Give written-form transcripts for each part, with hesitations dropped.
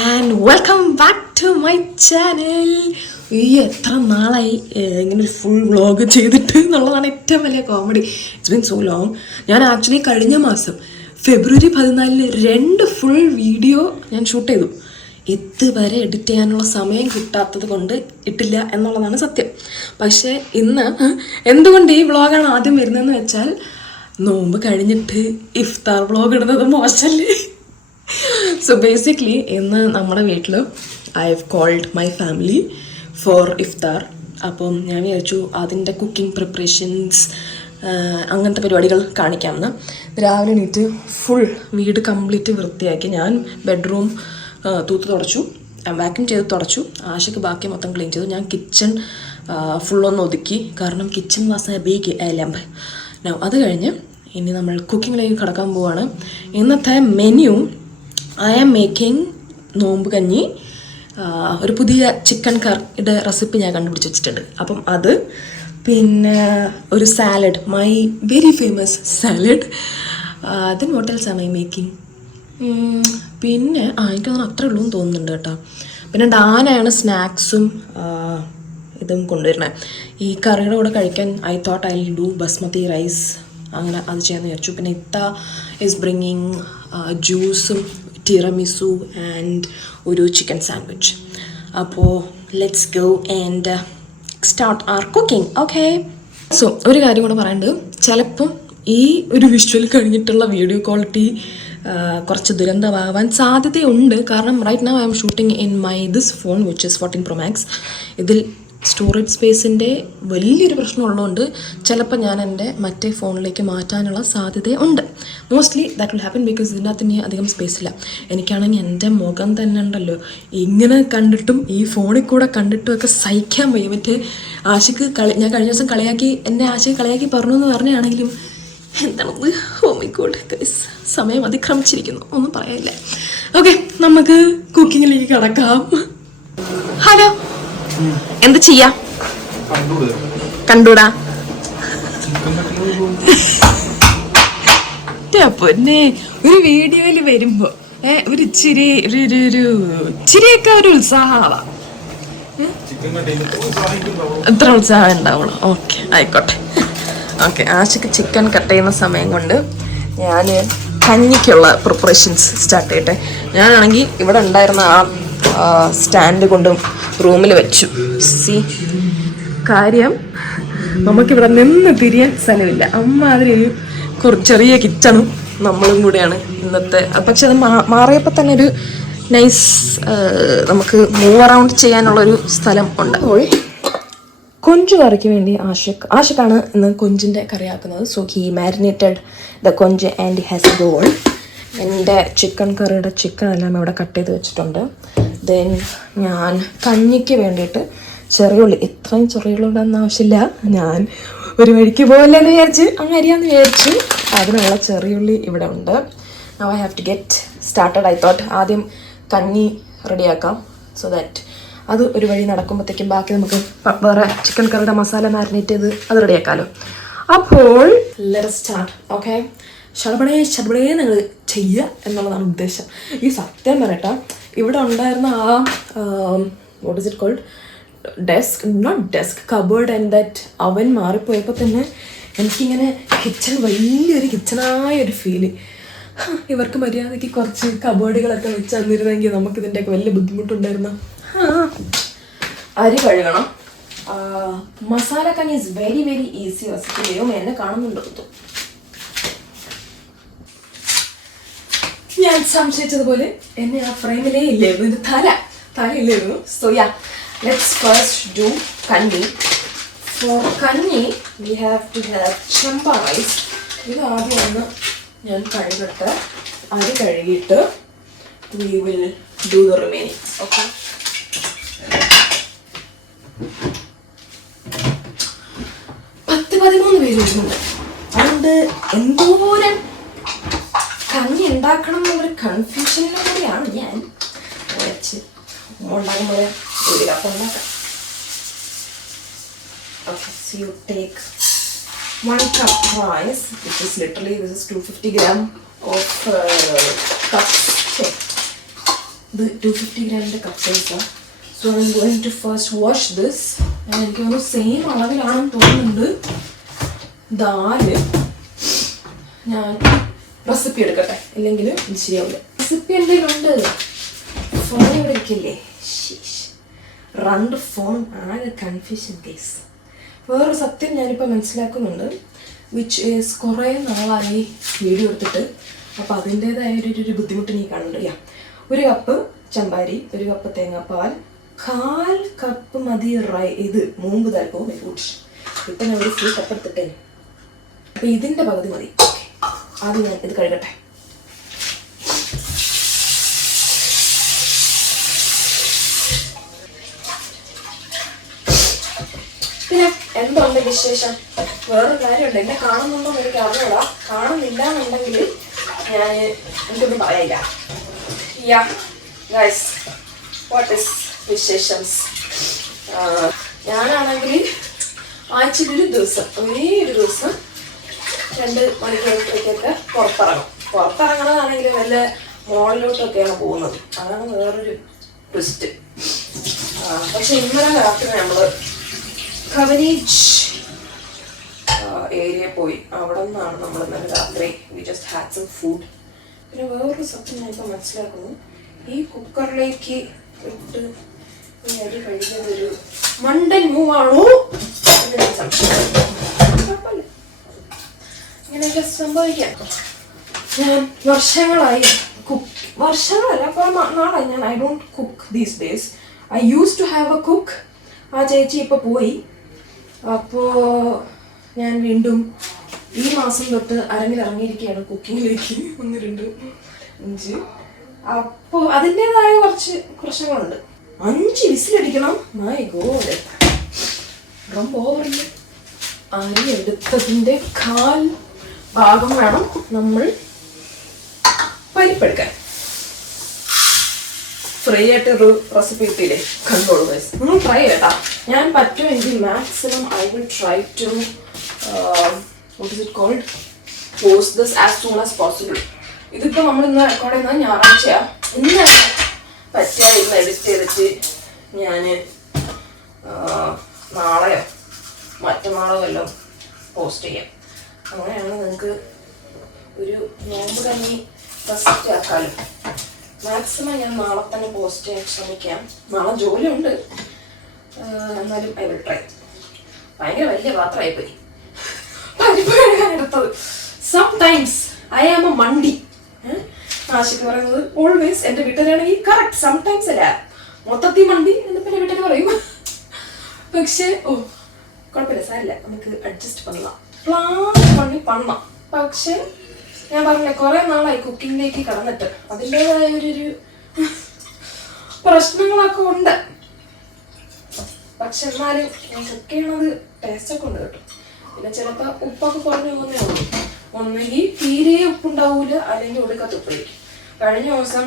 And welcome back to my channel. ഈ എത്ര നാളായി ഇങ്ങനെ ഒരു ഫുൾ വ്ളോഗ് ചെയ്തിട്ട് എന്നുള്ളതാണ് ഏറ്റവും വലിയ comedy. It's been so long. ഞാൻ ആക്ച്വലി കഴിഞ്ഞ മാസം ഫെബ്രുവരി 14 2 ഫുൾ വീഡിയോ ഞാൻ ഷൂട്ട് ചെയ്തു. ഇതുവരെ എഡിറ്റ് ചെയ്യാനുള്ള സമയം കിട്ടാത്തത് കൊണ്ട് ഇട്ടില്ല എന്നുള്ളതാണ് സത്യം. പക്ഷേ ഇന്ന് എന്തുകൊണ്ട് ഈ വ്ളോഗാണ് ആദ്യം വരുന്നതെന്ന് വെച്ചാൽ, നോമ്പ് കഴിഞ്ഞിട്ട് ഇഫ്താർ വ്ളോഗ് ഇടുന്നത് മോശമല്ലേ? സോ ബേസിക്കലി ഇന്ന് നമ്മുടെ വീട്ടിൽ I have called my family for ഇഫ്താർ. അപ്പം ഞാൻ വിചാരിച്ചു അതിൻ്റെ കുക്കിംഗ് പ്രിപ്പറേഷൻസ് അങ്ങനത്തെ പരിപാടികൾ കാണിക്കാമെന്ന്. രാവിലെ എണീറ്റ് ഫുൾ വീട് കംപ്ലീറ്റ് വൃത്തിയാക്കി. ഞാൻ ബെഡ്റൂം തൂത്ത് തുടച്ചു, വാക്യൂം ചെയ്ത് തുടച്ചു. ആശയ്ക്ക് ബാക്കി മൊത്തം ക്ലീൻ ചെയ്തു. ഞാൻ കിച്ചൺ ഫുള്ളൊന്ന് ഒതുക്കി, കാരണം കിച്ചൺ വാസ് എ ബിഗ് എലംബ്. അത് കഴിഞ്ഞ് ഇനി നമ്മൾ കുക്കിങ്ങിലേക്ക് കടക്കാൻ പോവാണ്. ഇന്നത്തെ മെനു ഐ ആം മേക്കിംഗ് നോമ്പ് കഞ്ഞി. ഒരു പുതിയ ചിക്കൻ കറിയുടെ റെസിപ്പി ഞാൻ കണ്ടുപിടിച്ച് വെച്ചിട്ടുണ്ട്. അപ്പം അത്, പിന്നെ ഒരു salad, my very famous salad. Then what else am I making? പിന്നെ എനിക്കതൊന്നും അത്രേ ഉള്ളൂ എന്ന് തോന്നുന്നുണ്ട് കേട്ടോ. പിന്നെ ഡാനയാണ് സ്നാക്സും ഇതും കൊണ്ടുവരണേ. ഈ കറിയുടെ കൂടെ കഴിക്കാൻ I thought I will do basmati rice. അങ്ങനെ അത് ചെയ്യാമെന്ന് വിചാരിച്ചു. പിന്നെ ഇത്ത ഈസ് ബ്രിങ്ങിങ് ജ്യൂസും ടിറമിസു ആൻഡ് ഒരു ചിക്കൻ സാൻഡ്വിച്ച്. അപ്പോൾ let's go and start our cooking. Okay. So ഒരു കാര്യം കൂടെ പറയാനുണ്ട്. ചിലപ്പം ഈ ഒരു വിഷ്വൽ കഴിഞ്ഞിട്ടുള്ള വീഡിയോ ക്വാളിറ്റി കുറച്ച് ദുരന്തമാവാൻ സാധ്യതയുണ്ട്. കാരണം right now I'm shooting in my this phone which is 14 Pro Max. ഇതിൽ സ്റ്റോറേജ് സ്പേസിൻ്റെ വലിയൊരു പ്രശ്നമുള്ളതുകൊണ്ട് ചിലപ്പോൾ ഞാൻ എൻ്റെ മറ്റേ ഫോണിലേക്ക് മാറ്റാനുള്ള സാധ്യതയുണ്ട്. Mostly that will happen because ഇതിനകത്ത് ഇനി അധികം സ്പേസ് ഇല്ല. എനിക്കാണെങ്കിൽ എൻ്റെ മുഖം തന്നെ ഉണ്ടല്ലോ, ഇങ്ങനെ കണ്ടിട്ടും ഈ ഫോണിൽ കൂടെ കണ്ടിട്ടും ഒക്കെ സഹിക്കാൻ വയ്യ. മറ്റേ ആശയ്ക്ക് ഞാൻ കഴിഞ്ഞ ദിവസം എന്നെ ആശയ്ക്ക് കളിയാക്കി പറഞ്ഞു എന്ന് പറഞ്ഞാണെങ്കിലും എന്താണത്, ഹോമിക്കോട് ഗൈസ്, സമയം അതിക്രമിച്ചിരിക്കുന്നു, ഒന്നും പറയാനില്ല. ഓക്കെ, നമുക്ക് കുക്കിങ്ങിലേക്ക് കിടക്കാം. ഹലോ, എന്ത് ചെയ്യാ? കണ്ടൂടാ പൊന്നെ. ഒരു വീഡിയോയിൽ വരുമ്പോ ഒരു ഇച്ചിരി ഇച്ചിരിയൊക്കെ ഒരു ഉത്സാഹമാവാ. എത്ര ഉത്സാഹം ഉണ്ടാവുള്ളൂ? ഓക്കെ, ആയിക്കോട്ടെ. ഓക്കെ, ആശയ്ക്ക് ചിക്കൻ കട്ട് ചെയ്യുന്ന സമയം കൊണ്ട് ഞാൻ കഞ്ഞിക്കുള്ള പ്രിപ്പറേഷൻസ് സ്റ്റാർട്ട് ചെയ്യട്ടെ. ഞാനാണെങ്കിൽ ഇവിടെ ഉണ്ടായിരുന്ന ആ സ്റ്റാൻഡ് കൊണ്ടും റൂമിൽ വെച്ചു. സി, കാര്യം നമുക്കിവിടെ നിന്ന് തിരിയാൻ സ്ഥലമില്ല. അമ്മാതിരി ഒരു ചെറിയ കിച്ചണും നമ്മളും കൂടെയാണ് ഇന്നത്തെ. പക്ഷെ അത് മാറിയപ്പോൾ തന്നെ ഒരു നൈസ് നമുക്ക് മൂവ് അറൗണ്ട് ചെയ്യാനുള്ളൊരു സ്ഥലം ഉണ്ട്. കൊഞ്ച് കറിക്ക് വേണ്ടി ആശക്കാണ് ഇന്ന് കൊഞ്ചിൻ്റെ കറിയാക്കുന്നത്. സോ ഹി മാരിനേറ്റഡ് ദ കൊഞ്ച് ആൻഡ് ഹാസ് ഗോൾ. എൻ്റെ ചിക്കൻ കറിയുടെ ചിക്കൻ എല്ലാം ഇവിടെ കട്ട് ചെയ്ത് വെച്ചിട്ടുണ്ട്. ദെൻ ഞാൻ കഞ്ഞിക്ക് വേണ്ടിയിട്ട് ചെറിയുള്ളി, ഇത്രയും ചെറിയുള്ളി ഇടാൻ ആവശ്യമില്ല, ഞാൻ ഒരു വഴിക്ക് പോകല്ലെന്ന് വിചാരിച്ച് അങ്ങ് അരിയാന്ന് വിചാരിച്ചു. അതിനുള്ള ചെറിയുള്ളി ഇവിടെ ഉണ്ട്. Now I have to get started. I thought ആദ്യം കഞ്ഞി റെഡിയാക്കാം, സോ ദാറ്റ് അത് ഒരു വഴി നടക്കുമ്പോഴത്തേക്കും ബാക്കി നമുക്ക് വേറെ ചിക്കൻ കറിയുടെ മസാല മാരിനേറ്റ് ചെയ്ത് അത് റെഡിയാക്കാമല്ലോ. അപ്പോൾ ലെറ്റ്സ് സ്റ്റാർട്ട്. ഓക്കെ, ശടപടേ നിങ്ങൾ ചെയ്യുക എന്നുള്ളതാണ് ഉദ്ദേശം. ഈ സത്യം പറയട്ടെ, ഇവിടെ ഉണ്ടായിരുന്ന ആ what is it called, cupboard and that അവൻ മാറിപ്പോയപ്പോൾ തന്നെ എനിക്കിങ്ങനെ കിച്ചൺ വലിയൊരു കിച്ചണായൊരു ഫീല്. ഇവർക്ക് മര്യാദയ്ക്ക് കുറച്ച് കബേർഡുകളൊക്കെ വെച്ച് തന്നിരുന്നെങ്കിൽ നമുക്കിതിൻ്റെയൊക്കെ വലിയ ബുദ്ധിമുട്ടുണ്ടായിരുന്നു. അരി കഴുകണം. മസാല കഞ്ഞി is very very easy recipe. ദൈവം എന്നെ കാണുന്നുണ്ടോ? ഞാൻ സംശയിച്ചതുപോലെ എന്നെ ആ ഫ്രെയിമിലേ ഇല്ലായിരുന്നു, ഇത് തലയില്ലായിരുന്നു. So ya, let's first do kanji. For kanji we have to have chemba rice. ഇത് ആദ്യം ഒന്ന് ഞാൻ കഴുകട്ടെ. അരി കഴുകിയിട്ട് we will do the remaining. Okay, 10-13 പേര് വരുന്നുണ്ട്. അതുകൊണ്ട് എന്തോരം കഞ്ഞി ഉണ്ടാക്കണം എന്നുള്ളൊരു കൺഫ്യൂഷനിലൂടെയാണ് ഞാൻ വെച്ച് ഉണ്ടാകുമ്പോൾ ഒരു കപ്പ് ഉണ്ടാക്കാം. Okay, so you take 1 cup rice, which is literally, this is 250 grams of cups. ഇത് 250 ഗ്രാമിൻ്റെ കപ്പ് സൈസാണ്. So I'm going to first wash this. എനിക്ക് തോന്നുന്നു സെയിം അളവിലാണെന്ന് തോന്നുന്നുണ്ട്. ദാല് ഞാൻ റെസിപ്പി എടുക്കട്ടെ, ഇല്ലെങ്കിൽ ഇത് ശരിയാവില്ല. റെസിപ്പി എന്തെങ്കിലുണ്ട്. ഫോൺ ഇവിടെ ഇരിക്കില്ലേ, രണ്ട് ഫോൺ ആകെ കൺഫ്യൂഷൻ കേസ്. വേറൊരു സത്യം ഞാനിപ്പോൾ മനസ്സിലാക്കുന്നുണ്ട്, വിച്ച് ഈസ് കുറേ നാളായി വീഡിയോ എടുത്തിട്ട്. അപ്പോൾ അതിൻ്റേതായ ഒരു ബുദ്ധിമുട്ട് നീ കാണുന്നുണ്ട്. ഒരു കപ്പ് ചമ്പാരി, ഒരു കപ്പ് തേങ്ങാപ്പാൽ, 1/4 കപ്പ് മതി ഇത് മൂമ്പ് താൽപ്പവും ഫ്രൂട്ട്സ്. ഇപ്പം ഞാൻ ഒരു ഫുൾ കപ്പ് എടുത്തിട്ടേ. അപ്പം ഇതിൻ്റെ പകുതി മതി. ആദ്യം ഞാൻ ഇത് കഴുകട്ടെ. പിന്നെ എന്തുണ്ട് വിശേഷം? വേറൊരു കാര്യമുണ്ട്. എന്നെ കാണുന്നുണ്ടോ എന്ന് എനിക്ക് അറിഞ്ഞൂടാ. കാണുന്നില്ല എന്നുണ്ടെങ്കിൽ എനിക്കൊന്നും പറയില്ല. ഗൈസ്, വാട്ട് ഇസ് വിശേഷംസ്? ഞാനാണെങ്കിൽ ആഴ്ചയിൽ ഒരു ദിവസം 2 മണിക്കൂറത്തേക്കൊക്കെ പുറത്തിറങ്ങണതാണെങ്കിൽ വല്ല മോളിലോട്ടൊക്കെയാണ് പോകുന്നത്. അതാണ് വേറൊരു ട്വിസ്റ്റ്. പക്ഷെ ഇന്നലെ രാത്രി നമ്മൾ കവനീജ് ഏരിയ പോയി. അവിടെ നിന്നാണ് നമ്മൾ ഇന്നലെ രാത്രി we just had some food. പിന്നെ വേറൊരു സത്യം ഞാനിപ്പോൾ മനസ്സിലാക്കുന്നു, ഈ കുക്കറിലേക്ക് ഇട്ട് ഈ അരി കഴിക്കുന്നതൊരു മണ്ടൻ മൂവാണോ എന്നൊരു സംശയം. കുഴപ്പമില്ല, ഇങ്ങനെയൊക്കെ സംഭവിക്കാം. ഞാൻ വർഷങ്ങളല്ല കുറെ നാളായി ഞാൻ I don't cook these days. I use to have a cook. ആ ചേച്ചി ഇപ്പോൾ പോയി. അപ്പോൾ ഞാൻ വീണ്ടും ഈ മാസം തൊട്ട് ഇറങ്ങിയിരിക്കുകയാണ് കുക്കിങ്ങിലേക്ക്. 1, 2, 5. അപ്പോൾ അതിൻ്റെതായ കുറച്ച് പ്രശ്നങ്ങളുണ്ട്. 5 വിസിലടിക്കണം. My God, റൊമ്പ ഓവറില്ല. അരി എടുത്തതിൻ്റെ 1/4 ഭാഗം വേണം നമ്മൾ പരിപ്പെടുക്കാൻ. ഫ്രീ ആയിട്ടൊരു റെസിപ്പി കിട്ടിയില്ലേ, കണ്ടോളൂ ഗൈസ്. നിങ്ങൾ ട്രൈ ചെയ്യട്ടാ. ഞാൻ പറ്റുമെങ്കിൽ maximum I will try to what is it called, post this as soon as possible. ഇതിപ്പോൾ നമ്മൾ ഇന്ന് റെക്കോർഡ് ചെയ്യുന്നത് ഞായറാഴ്ചയാണ്. ഇന്ന് പറ്റിയ ഇന്ന് എഡിറ്റ് ചെയ്തിട്ട് ഞാൻ നാളെയോ മറ്റന്നാളോ എല്ലാം പോസ്റ്റ് ചെയ്യാം. അങ്ങനെയാണ് നിങ്ങൾക്ക് ഒരു നോമ്പ് കഞ്ഞി റെസിപ്പി ആക്കാലും. മാക്സിമം ഞാൻ നാളെ തന്നെ പോസ്റ്റ് ചെയ്യാൻ ശ്രമിക്കാം. നാളെ ജോലിയുണ്ട്, എന്നാലും ഐ വിൽ ട്രൈ. ഭയങ്കര വലിയ പാത്രമായിപ്പോയി എടുത്തത്. സംടൈംസ് ഐ ആം എ മണ്ടി. ആശിക്ക് പറയുന്നത് ഓൾവേസ് എൻ്റെ വീട്ടുകാരാണെങ്കിൽ കറക്റ്റ്. സംടൈംസ് അല്ല, മൊത്തത്തിൽ മണ്ടി എന്ന് പിന്നെ വീട്ടുകാർ പറയും. പക്ഷേ കുഴപ്പമില്ല, സാരില്ല, നമുക്ക് അഡ്ജസ്റ്റ് പണ്ണാം, പ്ലാൻ പണ്ണാം. പക്ഷെ ഞാൻ പറഞ്ഞില്ലേ, കുറെ നാളായി കുക്കിങ്ങിലേക്ക് കടന്നിട്ട് അതിൻ്റെതായ ഒരു പ്രശ്നങ്ങളൊക്കെ ഉണ്ട്. പക്ഷെ എന്നാലും ഞാൻ കുക്ക് ചെയ്യണത് ടേസ്റ്റൊക്കെ ഉണ്ട് കേട്ടോ. പിന്നെ ചിലപ്പോൾ ഉപ്പൊക്കെ കുറഞ്ഞു പോകുന്നേ ഉള്ളൂ. ഒന്നെങ്കിൽ തീരെ ഉപ്പുണ്ടാവൂല, അല്ലെങ്കിൽ ഒടുക്കത്ത് ഉപ്പായിരിക്കും. കഴിഞ്ഞ ദിവസം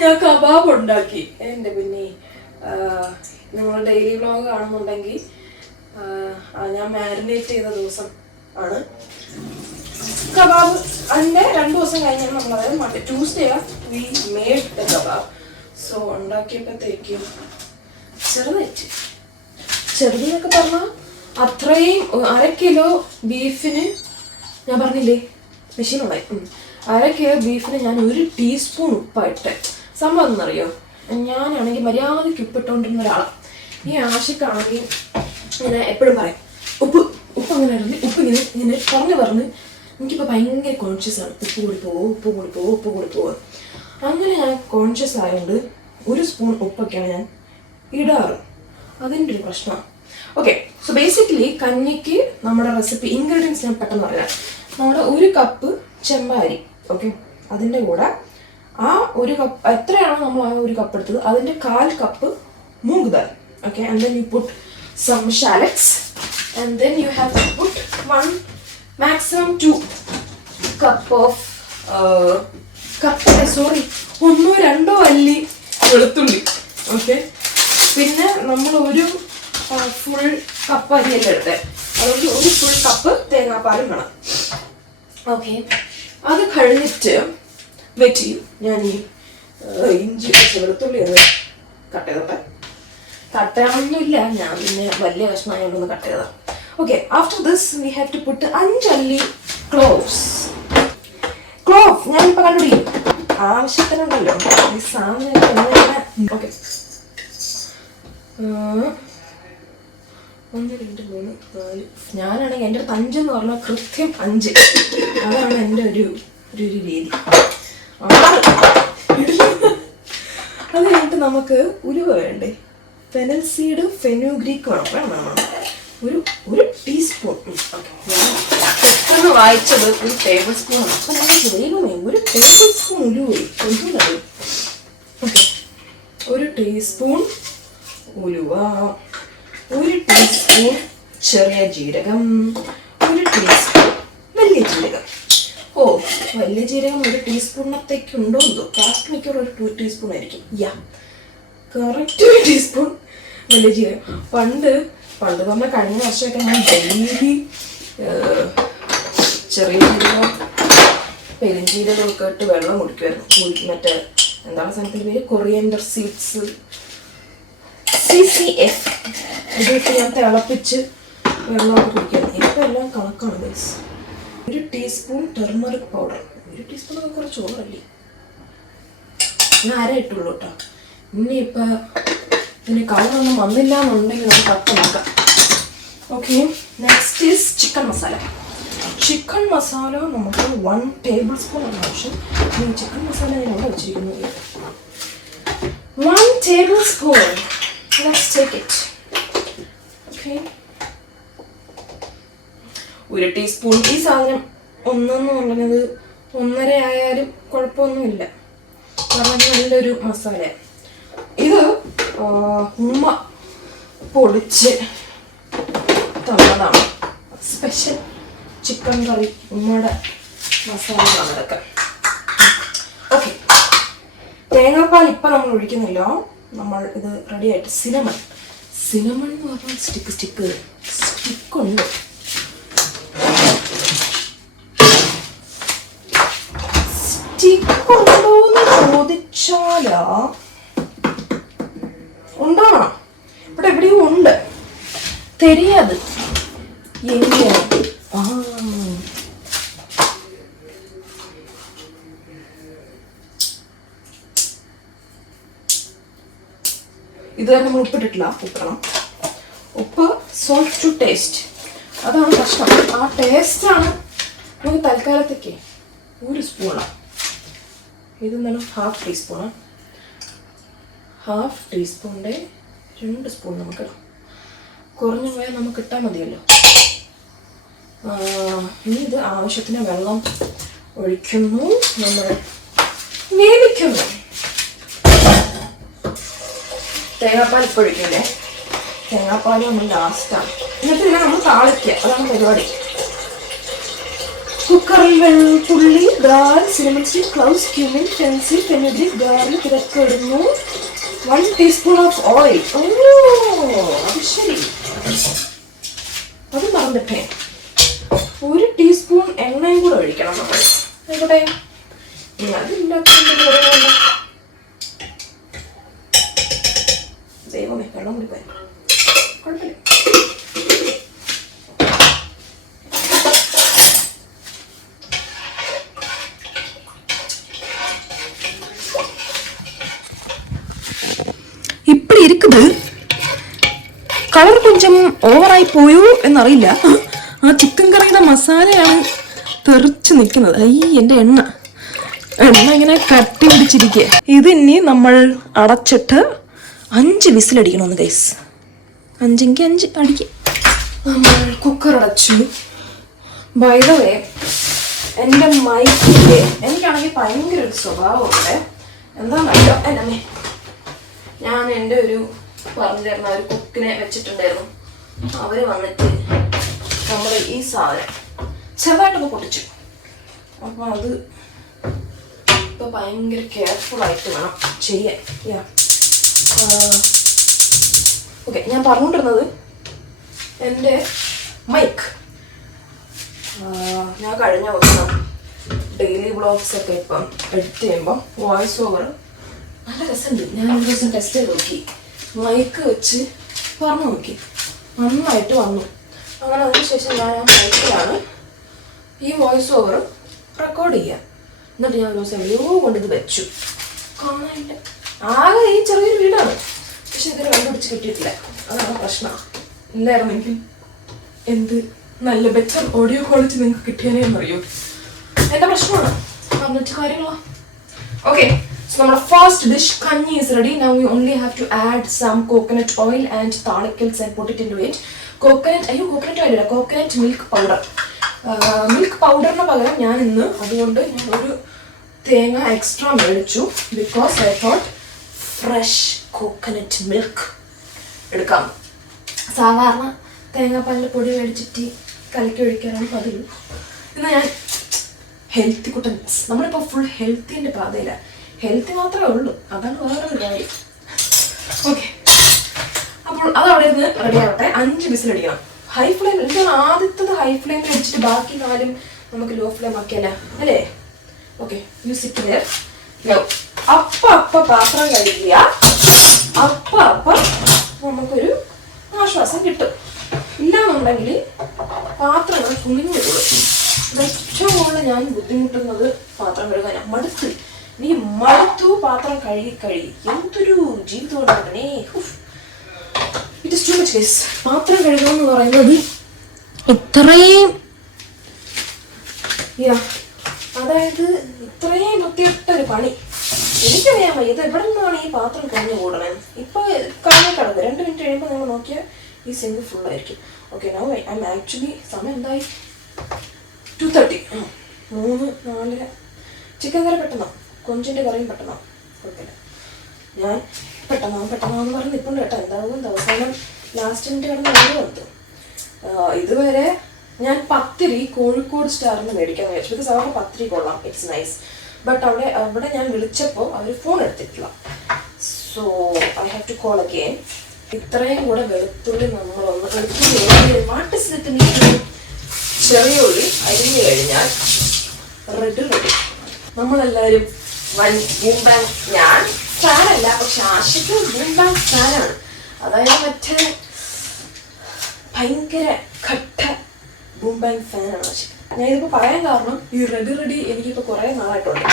ഞാൻ കബാബ് ഉണ്ടാക്കി. എൻ്റെ പിന്നെ നിങ്ങൾ ഡെയിലി വ്ളോഗ് കാണുന്നുണ്ടെങ്കിൽ ഞാൻ മാരിനേറ്റ് ചെയ്ത ദിവസം ആണ് കബാബ്. അതിൻ്റെ 2 ദിവസം കഴിഞ്ഞാൽ നമ്മളത് Tuesday we made the kebab. So ഉണ്ടാക്കിയപ്പോഴത്തേക്കും ചെറുതെന്നൊക്കെ പറഞ്ഞാൽ അത്രയും 1/2 കിലോ ബീഫിന് ഞാൻ പറഞ്ഞില്ലേ മെഷീനുണ്ടായി. 1/2 കിലോ ബീഫിന് ഞാൻ 1 ടീസ്പൂൺ ഉപ്പായിട്ട്. സംഭവം എന്നറിയോ, ഞാനാണെങ്കിൽ മര്യാദയ്ക്ക് ഉപ്പിട്ടുകൊണ്ടിരുന്ന ഒരാളാണ്. ഈ ആശിക്കാണെങ്കിൽ ഇങ്ങനെ എപ്പോഴും പറയും ഉപ്പ് അങ്ങനെ ഇറങ്ങി ഉപ്പ് ഇങ്ങനെ പറഞ്ഞ് എനിക്കിപ്പോൾ ഭയങ്കര കോൺഷ്യസ് ആണ്. ഉപ്പ് കൂടി പോകും. അങ്ങനെ ഞാൻ കോൺഷ്യസ് ആയതുകൊണ്ട് 1 സ്പൂൺ ഉപ്പൊക്കെയാണ് ഞാൻ ഇടാറ്. അതിൻ്റെ ഒരു പ്രശ്നമാണ്. ഓക്കെ, സോ ബേസിക്കലി കഞ്ഞിക്ക് നമ്മുടെ റെസിപ്പി ഇൻഗ്രീഡിയൻസ് ഞാൻ പെട്ടെന്ന് പറയാം. നമ്മുടെ 1 കപ്പ് ചെമ്പാരി, ഓക്കെ, അതിൻ്റെ കൂടെ ആ 1 കപ്പ് എത്രയാണോ നമ്മൾ ആ 1 കപ്പ് എടുത്തത് അതിൻ്റെ 1/4 cup moong dal. Okay, and then you put some shallots and then you have to put 1 maximum 2 cup of 1-2 അല്ലി വെളുത്തുള്ളി. ഓക്കെ, പിന്നെ നമ്മൾ 1 ഫുൾ കപ്പ് അരിയല്ല എടുത്തത്, അതുകൊണ്ട് 1 ഫുൾ കപ്പ് തേങ്ങാപ്പാലും വേണം. ഓക്കെ, അത് കഴിഞ്ഞിട്ട് വെയിറ്റ് ചെയ്യും. ഞാൻ ഈ ഇഞ്ചി വെളുത്തുള്ളി ഒന്ന് കട്ട് ചെയ്തോട്ടെ. കട്ട് ചെയ്യണമെന്നില്ല, ഞാൻ പിന്നെ വലിയ കഷ്ണമായൊന്ന് കട്ട് ചെയ്തതാണ്. Okay, after this we have to put 5 അല്ലി ക്ലോവ്സ്. ക്ലോവ് ഞാനിപ്പോൾ കണ്ടുപിടിക്കും, ആവശ്യത്തിനുണ്ടല്ലോ ഈ സാധനം. ഓക്കെ, 1 2 3 4. ഞാനാണെങ്കിൽ എൻ്റെ 5 എന്ന് പറഞ്ഞാൽ കൃത്യം 5. അതാണ് എൻ്റെ ഒരു രീതി. അത് കഴിഞ്ഞിട്ട് നമുക്ക് ഉലുവ വേണ്ടേ, ഫെനൽ സീഡ്, ഫെനുഗ്രീക്ക് വേണം. ഒരു ടീസ്പൂൺ. പെട്ടെന്ന് വായിച്ചത് 1 ടേബിൾ സ്പൂണാണ്. അപ്പം നമുക്ക് വേഗമേ 1 ടേബിൾ സ്പൂൺ ഉലുവ. ഓക്കെ, 1 ടീസ്പൂൺ ഉലുവ, 1 ടീസ്പൂൺ ചെറിയ ജീരകം, 1 ടീസ്പൂൺ വലിയ ജീരകം. വലിയ ജീരകം 1 ടീസ്പൂണത്തേക്ക് ഉണ്ടോ എന്തോ, കറക്റ്റ് മിക്കവാറും ഒരു 2 ടീസ്പൂൺ ആയിരിക്കും. കറക്റ്റ് 1 ടീസ്പൂൺ വലിയ ജീരകം. പണ്ട് പറഞ്ഞാൽ കഴിഞ്ഞ വർഷമൊക്കെ ഞാൻ ഡെയിലി ചെറിയ ജീരകം പെരുംജീരകമൊക്കെ ഇട്ട് വെള്ളം കുടിക്കുമായിരുന്നു. മറ്റേ എന്താണ് സാധനത്തിൻ്റെ പേര്, കൊറിയൻഡർ സീഡ്സ്, CCF. ഇതൊക്കെ ഞാൻ തിളപ്പിച്ച് വെള്ളമൊക്കെ കുടിക്കായിരുന്നു. ഇപ്പം എല്ലാം കണക്കാണ് guys. 1 teaspoon turmeric powder. 1 teaspoon കുറച്ച് ചോറല്ലേ, ഞാൻ 1/2 ഇട്ടുള്ളൂ കേട്ടോ. ഇനിയിപ്പോൾ ഇതിന് കളറൊന്നും വന്നില്ല എന്നുണ്ടെങ്കിൽ നമുക്ക് കട്ട് നോക്കാം. Okay, next is chicken masala. Chicken masala നമുക്ക് 1 ടേബിൾ സ്പൂൺ ആണ് ആവശ്യം. ഈ ചിക്കൻ മസാല ഞാൻ അവിടെ വെച്ചിരിക്കുന്നത് 1 table spoon. Let's take it. Okay. 1 teaspoon. ഈ സാധനം 1 എന്ന് പറയുന്നത് 1.5 ആയാലും കുഴപ്പമൊന്നുമില്ല, കാരണം നല്ലൊരു മസാല. ഇത് ഉമ്മ പൊടിച്ച് തന്നതാണ്, സ്പെഷ്യൽ ചിക്കൻ കറി ഉമ്മയുടെ മസാലയാണ് ഇതൊക്കെ. ഓക്കെ, തേങ്ങാപ്പാൽ ഇപ്പം നമ്മൾ ഒഴിക്കുന്നില്ല. നമ്മൾ ഇത് റെഡി ആയിട്ട് സിനമൺ എന്ന് പറഞ്ഞാൽ സ്റ്റിക്കുണ്ട്. സ്റ്റിക്കുണ്ടോന്ന് ചോദിച്ചാലാ ഉണ്ടാവണം, ഇവിടെ എവിടെയോ ഉണ്ട്, തെരിയാത് എങ്ങനെ. ഇതുവരെ നമ്മൾ ഉപ്പിട്ടിട്ടില്ല, ഉപ്പിടണം. ഉപ്പ് സോൾട്ട് ടു ടേസ്റ്റ്, അതാണ് പ്രശ്നം. ആ ടേസ്റ്റാണ് നമുക്ക് തൽക്കാലത്തേക്ക് 1 സ്പൂണാണ്. ഇതെന്താണ്, 1/2 ടീസ്പൂണാണ്. 1/2 ടീസ്പൂണിൻ്റെ 2 സ്പൂൺ നമുക്കിടാം. കുറഞ്ഞ പോയാൽ നമുക്ക് ഇട്ടാൽ മതിയല്ലോ. ഇനി ഇത് ആവശ്യത്തിന് വെള്ളം ഒഴിക്കുന്നു, നമ്മൾ വേവിക്കുന്നു. തേങ്ങാപ്പാൽ ഇപ്പോൾ ഒഴിക്കില്ലേ, തേങ്ങാപ്പാൽ നമ്മൾ ലാസ്റ്റാണ്. എന്നിട്ട് ഇതിനെ നമ്മൾ താളിക്കുക, അതാണ് പരിപാടി. കുക്കറിൽ വെളുത്തുള്ളി, dal, cinnamon seed, ക്ലൗസ്, cumin, fancy, fenugreek, garlic ഇതൊക്കെ ഇടുന്നു. 1 ടീസ്പൂൺ ഓഫ് ഓയിൽ. അത് ശരി, അത് മറന്നിട്ടേ. 1 ടീസ്പൂൺ എണ്ണയും കൂടെ ഒഴിക്കണം നമ്മൾ. ആയിക്കോട്ടെ, അതില്ലാത്ത ദൈവമേ, വെള്ളം കൂടി പോയി, കുഴപ്പമില്ല. இப்படி இருக்குது. കളർ കൊഞ്ചം ഓവറായി പോയോ എന്നറിയില്ല. ആ ചിക്കൻ കറിയുടെ മസാലയാണ് തെറിച്ച് നിൽക്കുന്നത്. എൻ്റെ എണ്ണ ഇങ്ങനെ കട്ടി പിടിച്ചിരിക്കുക. ഇതിനി നമ്മൾ അടച്ചിട്ട് 5 വിസിലടിക്കണമെന്ന് ഗൈസ്. 5 അടിക്കും. നമ്മൾ കുക്കർ അടച്ചു. ബൈ ദ വേ, എൻ്റെ മൈക്കിൻ്റെ എനിക്കാണെങ്കിൽ ഭയങ്കര ഒരു സ്വഭാവമുണ്ട്. എന്താണെന്നറിയോ, എന്നമ്മേ, ഞാൻ എൻ്റെ ഒരു പറഞ്ഞു തരുന്ന ഒരു കുക്കിനെ വെച്ചിട്ടുണ്ടായിരുന്നു. അവർ വന്നിട്ട് നമ്മുടെ ഈ സാധനം ചെറുതായിട്ടൊന്ന് പൊട്ടിച്ചു. അപ്പോൾ അത് ഇപ്പോൾ ഭയങ്കര കെയർഫുള്ളായിട്ട് വേണം ചെയ്യാൻ. ഓക്കെ, ഞാൻ പറഞ്ഞുകൊണ്ടിരുന്നത് എൻ്റെ മൈക്ക്. ഞാൻ കഴിഞ്ഞ ദിവസം ഡെയിലി വ്ളോഗ്സൊക്കെ ഇപ്പം എഡിറ്റ് ചെയ്യുമ്പോൾ വോയിസ് ഓവർ നല്ല രസമുണ്ട്. ഞാൻ ഒരു ദിവസം ടെസ്റ്റ് ചെയ്ത് നോക്കി, മൈക്ക് വെച്ച് പറഞ്ഞു നോക്കി, നന്നായിട്ട് വന്നു. അങ്ങനെ അതിനുശേഷം ഞാൻ ആ മൈക്കിലാണ് ഈ വോയിസ് ഓവർ റെക്കോർഡ് ചെയ്യുക. എന്നിട്ട് ഞാൻ ഒരു ദിവസം എവിടെയോ കൊണ്ടിത് വെച്ചു, കാണാനില്ല. ആകെ ഈ ചെറിയൊരു വീടാണ്, പക്ഷെ ഇതിന് കണ്ടുപിടിച്ച് കിട്ടിയിട്ടില്ല. അതാണ് പ്രശ്നം. ഇല്ലായിരുന്നെങ്കിൽ എന്ത് നല്ല ബെറ്റർ ഓഡിയോ ക്വാളിറ്റി നിങ്ങൾക്ക് കിട്ടിയാലേ എന്നറിയോ. എന്താ പ്രശ്നമാണ് പറഞ്ഞിട്ട് കാര്യങ്ങളോ. ഓക്കെ, so നമ്മുടെ ഫസ്റ്റ് ഡിഷ് കഞ്ഞി is ready. Now we only have to add some coconut oil and താളിക്കൽസ് and put it into it. Coconut oil ഇല്ല, കോക്കനട്ട് മിൽക്ക് പൗഡർ. മിൽക്ക് പൗഡറിന് പകരം ഞാൻ ഇന്ന് അതുകൊണ്ട് ഞാൻ ഒരു തേങ്ങ എക്സ്ട്രാ മേടിച്ചു. Because I thought fresh coconut milk എടുക്കാം. സാധാരണ തേങ്ങാപ്പാലിൻ്റെ പൊടി മേടിച്ചിട്ട് കലക്കി ഒഴിക്കാനാണ് പതിവ്. ഇന്ന് ഞാൻ ഹെൽത്തി കുട്ടൻസ്, നമ്മളിപ്പോൾ ഫുൾ ഹെൽത്തിൻ്റെ പാതയില്ല. ഹെൽത്തി മാത്രമേ ഉള്ളൂ, അതാണ് വേറൊരു കാര്യം. ഓക്കെ, അപ്പോൾ അതവിടെ നിന്ന് റെഡി ആവട്ടെ. 5 വിസിലടിക്കണം. ഹൈ ഫ്ലെയിം, എന്താണ് ആദ്യത്തത് ഹൈ ഫ്ലെയിമിൽ അടിച്ചിട്ട് ബാക്കി 4 നമുക്ക് ലോ ഫ്ലെയിം ആക്കിയല്ല അല്ലേ. Okay, you sit there. അപ്പ പാത്രം കഴുകിയ അപ്പ നമുക്കൊരു ആശ്വാസം കിട്ടും. ഇല്ലാന്നുണ്ടെങ്കിൽ പാത്രങ്ങൾ കുമിഞ്ഞു കൂടും. ഏറ്റവും കൂടുതൽ ഞാൻ ബുദ്ധിമുട്ടുന്നത് പാത്രം കഴുകാനാണ്. നീ മടുത്തു പാത്രം കഴുകി എന്തൊരു ജീവിതമാണ്. It is too much guys. പാത്രം കഴുകുക എന്ന് പറയുന്നത് ഇത്രയും വൃത്തിയിട്ടൊരു പണി എനിക്കറിയാൻ വയ്യ. ഇത് എവിടെ നിന്നാണ് ഈ പാത്രം കഴിഞ്ഞു കൂടണേ. ഇപ്പൊ കഴിഞ്ഞ കിടക്കും 2 മിനിറ്റ് കഴിയുമ്പോൾ നിങ്ങൾ നോക്കിയാൽ ഈ സിങ്ക് ഫുള്ളായിരിക്കും. Okay, now I am actually സമയം എന്തായി 2:30. 3, 4. ചിക്കൻ കറി പെട്ടെന്നോ, കൊഞ്ചിൻ്റെ കറിയും പെട്ടെന്നോ, കുഴപ്പമില്ല. ഞാൻ പെട്ടെന്നാന്ന് പറഞ്ഞ് നിൽപ്പുണ്ട് കേട്ടോ. എന്താകും അവസാനം ലാസ്റ്റ് മിനിറ്റ് കിടന്ന് വേണ്ടി വന്നു. ഇതുവരെ ഞാൻ പത്തിരി കോഴിക്കോട് സ്റ്റാറിന് മേടിക്കാമെന്ന് വിചാരിച്ചു. ബിക്കോസ് അവരുടെ പത്തിരി കൊള്ളാം, ഇറ്റ്സ് നൈസ്. ബട്ട് അവിടെ ഞാൻ വിളിച്ചപ്പോൾ അവർ ഫോൺ എടുത്തിട്ടില്ല. So I have to call again. ഇത്രയും കൂടെ വെളുത്തുള്ളി ചെറിയ ഉള്ളി അരിഞ്ഞു കഴിഞ്ഞാൽ റെഡി. നമ്മളെല്ലാവരും ബൂം ബാങ്, ഞാൻ ഫാനല്ല, പക്ഷെ ആശയ്ക്ക് ബൂം ബാങ് ഫാനാണ്. അതായത് മറ്റേ ഭയങ്കര ഘട്ട ബൂം ബാങ് ഫാനാണ് ആശയ്ക്ക്. ഞാൻ ഇതിപ്പോൾ പറയാൻ കാരണം ഈ റെഡി എനിക്കിപ്പോൾ കുറേ നാളായിട്ടുണ്ട്.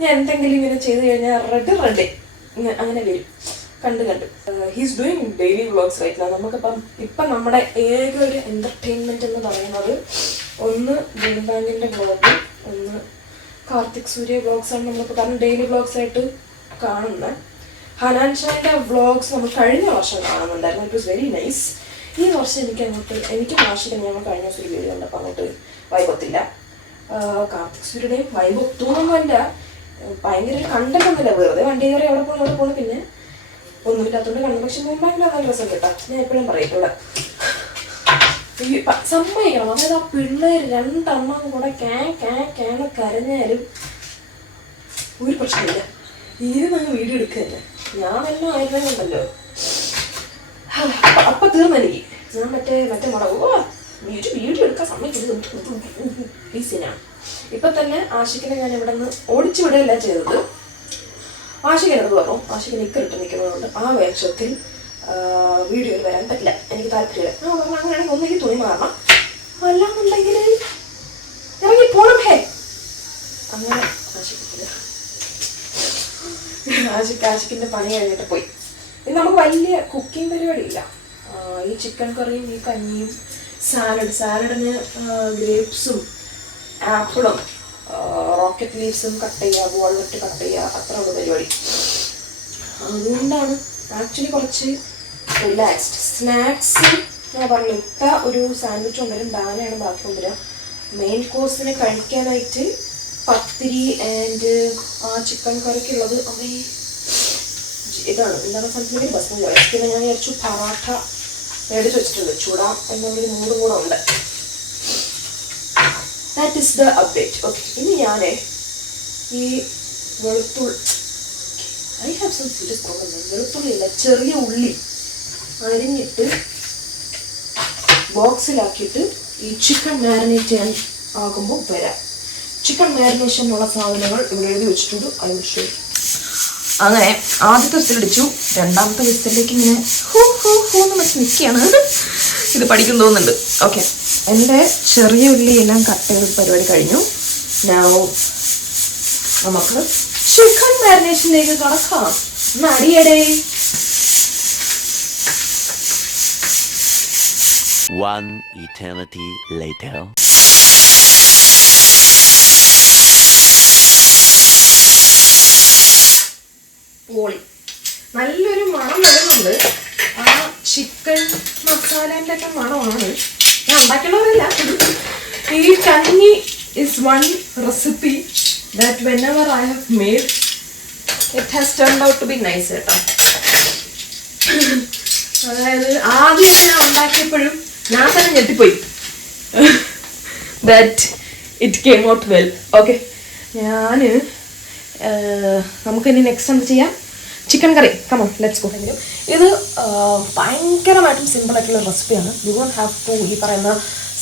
ഞാൻ എന്തെങ്കിലും ഇങ്ങനെ ചെയ്ത് കഴിഞ്ഞാൽ റെഡി അങ്ങനെ വരും. കണ്ട് he's doing daily vlogs right. നമുക്കിപ്പം നമ്മുടെ ഏക ഒരു എൻ്റർടൈൻമെൻറ്റ് എന്ന് പറയുന്നത് ഒന്ന് ബൂം ബാങ്കിൻ്റെ വ്ളോഗ്, ഒന്ന് കാർത്തിക് സൂര്യ വ്ളോഗ്സാണ് നമ്മളിപ്പോൾ കാരണം ഡെയിലി വ്ളോഗ്സ് ആയിട്ട് കാണുന്നത്. ഹനാൻ ഷാൻ്റെ വ്ളോഗ്സ് നമ്മൾ കഴിഞ്ഞ വർഷം കാണുന്നുണ്ടായിരുന്നു. It was very nice. ഈ വർഷം എനിക്ക് ഭാഷയ്ക്ക് ഞങ്ങൾ കഴിഞ്ഞ ദിവസം ഒരു വീഡിയോ ഉണ്ട്, അപ്പോൾ അങ്ങോട്ട് വൈബൊത്തില്ല. കാർത്തിക് സൂര്യയുടെയും വൈബൊത്തുന്നൊന്നുമല്ല, ഭയങ്കര കണ്ടൊന്നുമില്ല, വെറുതെ വണ്ടി കയറി എവിടെ പോകണം പിന്നെ ഒന്നുമില്ലാത്തതുകൊണ്ട് കണ്ടു. പക്ഷെ മുമ്പാണെങ്കിൽ നല്ല രസം കേട്ടോ. ഞാൻ എപ്പോഴും പറയും ഇവിടെ സമ്മതിക്കണം. അതായത് ആ പിള്ളേർ 2 എണ്ണം കൂടെ ക്യാന്ന് കരഞ്ഞാലും ഒരു പ്രശ്നമില്ല, ഇരുന്നങ്ങ് വീഡിയോ എടുക്കുക. ഞാൻ എല്ലാം ആയിരുന്നുണ്ടല്ലോ. അപ്പൊ തീർന്നെനിക്ക്. ഞാൻ മറ്റേ വീഡിയോ എടുക്കാൻ സമ്മതിക്കുന്നത് ഈസിനാണ്. ഇപ്പൊ തന്നെ ആഷിക്കിനെ ഞാൻ ഇവിടെ നിന്ന് ഓടിച്ചു വിടുകയല്ല ചെയ്തത്. ആഷിക്കനത് പറഞ്ഞു, ആഷിക്ക് നിക്കറിട്ട് നിൽക്കുന്നതുകൊണ്ട് ആ വേഷത്തിൽ വീഡിയോയിൽ വരാൻ പറ്റില്ല, എനിക്ക് താല്പര്യമില്ല. ഞാൻ പറഞ്ഞു അങ്ങനെയാണെങ്കിൽ ഒന്നെങ്കിൽ തുണി മാറണം, അല്ലാന്നുണ്ടെങ്കിൽ ഇറങ്ങി പോണം. അങ്ങനെ ആഷിക്കിന്റെ പണി കഴിഞ്ഞിട്ട് പോയി. ഇനി നമുക്ക് വലിയ കുക്കിംഗ് പരിപാടിയില്ല. ഈ ചിക്കൻ കറിയും ഈ കഞ്ഞിയും സാലഡിന് ഗ്രേപ്സും ആപ്പിളും റോക്കറ്റ് ലീവ്സും കട്ട് ചെയ്യുക, വാൾനട്ട് കട്ട് ചെയ്യുക, അത്രയുള്ള പരിപാടി. അതുകൊണ്ടാണ് ആക്ച്വലി കുറച്ച് റിലാക്സ്ഡ്. സ്നാക്സ് ഞാൻ പറഞ്ഞു, ഇത്ത ഒരു സാൻഡ്വിച്ച് കൊണ്ടുവരും, ഡാനയാണ് ബാക്കി കൊണ്ടുവരിക. മെയിൻ കോഴ്സിന് കഴിക്കാനായിട്ട് പത്തിരി ആൻഡ് ആ ചിക്കൻ കറിക്കുള്ളത് ഇതാണ്. എന്താണ് സംതിങ് ബസ്മതി റൈസ്. പിന്നെ ഞാൻ വിചാരിച്ചു പറാട്ട മേടിച്ച് വെച്ചിട്ടുണ്ട്, ചൂടാം എന്നുള്ളൊരു മൂഡ് കൂടെ ഉണ്ട്. That is the update. Okay, ഇനി ഞാൻ ഈ I have some serious problem. വെളുത്തുള്ളിയില്ല, ചെറിയ ഉള്ളി അരിഞ്ഞിട്ട് ബോക്സിലാക്കിയിട്ട് ഈ ചിക്കൻ മാരിനേറ്റ് ചെയ്യാൻ ആകുമ്പോൾ വരാം. ചിക്കൻ മാരിനേഷനുള്ള സാധനങ്ങൾ ഇവിടെ എഴുതി വെച്ചിട്ടുണ്ട്. I will show. അങ്ങനെ ആദ്യത്തെ വിസിലടിച്ചു, രണ്ടാമത്തെ വിസിലേക്ക് ഇങ്ങനെ ഹൂ ഹൂ ഹൂ എന്ന് വെച്ച് നിൽക്കുകയാണ്. ഇത് പഠിക്കും തോന്നുന്നുണ്ട്. ഓക്കെ, എൻ്റെ ചെറിയ ഉള്ളി എല്ലാം കട്ട് ചെയ്ത് പരിപാടി കഴിഞ്ഞു. നമുക്ക് ചിക്കൻ മാരിനേഷനിലേക്ക് കടക്കാം. നടിയടേ. One eternity later. പോളി നല്ലൊരു മണം വരുന്നുണ്ട്. ആ ചിക്കൻ മസാലേൻ്റെ ഒക്കെ മണമാണ്. ഞാൻ ഉണ്ടാക്കണവരല്ല. ഈ കഞ്ഞി is one recipe that whenever I have made it has turned out to be nice കേട്ടോ. അതായത് ആദ്യം ഞാൻ ഉണ്ടാക്കിയപ്പോഴും ഞാൻ തന്നെ ഞെട്ടിപ്പോയി. that it came out well. Okay, നമുക്കിനി നെക്സ്റ്റ് എന്ത് ചെയ്യാം? Chicken curry. Come on, let's go. ഇത് ഭയങ്കരമായിട്ടും സിമ്പിളായിട്ടുള്ള റെസിപ്പിയാണ്. യു ഡോണ്ട് ഹാവ് ടു ഈ പറയുന്ന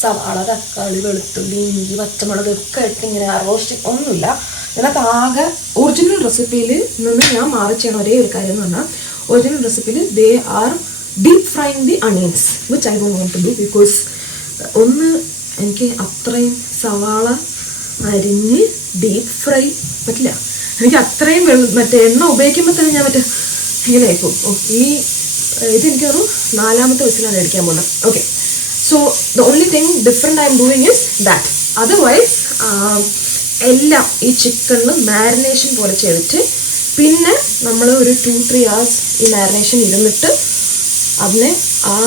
സവാള, തക്കാളി, വെളുത്തുള്ളി, ഇഞ്ചി, പച്ചമുളക് ഒക്കെ ഇട്ട് ഇങ്ങനെ റോസ്റ്റിംഗ് ഒന്നുമില്ല. ഇതിനകത്ത് ആകെ ഒറിജിനൽ റെസിപ്പിയിൽ നിന്ന് ഞാൻ മാറി ചെയ്യണ ഒരേ ഒരു കാര്യം എന്ന് പറഞ്ഞാൽ, ഒറിജിനൽ റെസിപ്പിയിൽ they are deep frying the onions which I don't want to do. Because എനിക്ക് അത്രയും സവാള അരിഞ്ഞ് ഡീപ്പ് ഫ്രൈ പറ്റില്ല. എനിക്ക് അത്രയും മറ്റേ എണ്ണ ഉപയോഗിക്കുമ്പോൾ തന്നെ ഞാൻ ഇങ്ങനെ ആയിപ്പോൾ. ഇതെനിക്ക് തോന്നുന്നു 4ാമത്തെ വിസിലാണ് അടിക്കാൻ പോകുന്നത്. Okay, so the only thing different I am doing is that. Otherwise എല്ലാം ഈ ചിക്കനിൽ മാരിനേഷൻ പോലെ ചെയ്തിട്ട് പിന്നെ നമ്മൾ ഒരു 2-3 hours ഈ മാരിനേഷൻ ഇരുന്നിട്ട് അതിനെ ആ